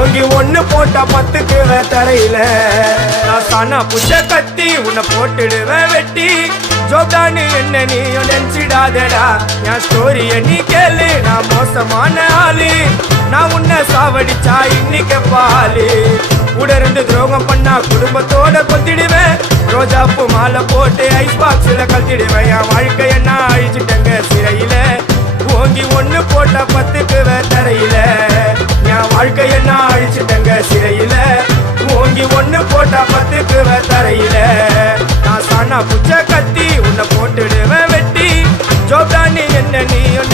ஓங்கி ஒண்ணு போட்டா 10க்கு தரையில நான் சானா புஷ கத்தி உன்னை போட்டுடுவேன் வெட்டி ஜோப்டானு என்ன நீயும் நினைச்சிடாதடா என் ஸ்டோரிய நீ கேளு நான் மோசமான ஆளு நான் உன்னை சாவடிச்சா இன்னைக்கு பாலு கூட இருந்து துரோகம் பண்ணா குடும்பத்தோட கொத்திடுவேன் ரோஜாப்பு மாலை போட்டு ஐஸ் பாக்ஸ்ல கழட்டிடுவேன் என் வாழ்க்கைய நான் அழிச்சிட்டேங்க சிறையில ஓங்கி ஒண்ணு போட்டா 10க்கு தரையில என் வாழ்க்கைய நான் அழிச்சிட்டேங்க சிறையில ஓங்கி ஒண்ணு போட்டா 10க்கு தரையில நான் சானா புச்ச கத்தி உன்னை போட்டுடுவேன் வெட்டி ஜோப்டானி என்ன நீயும்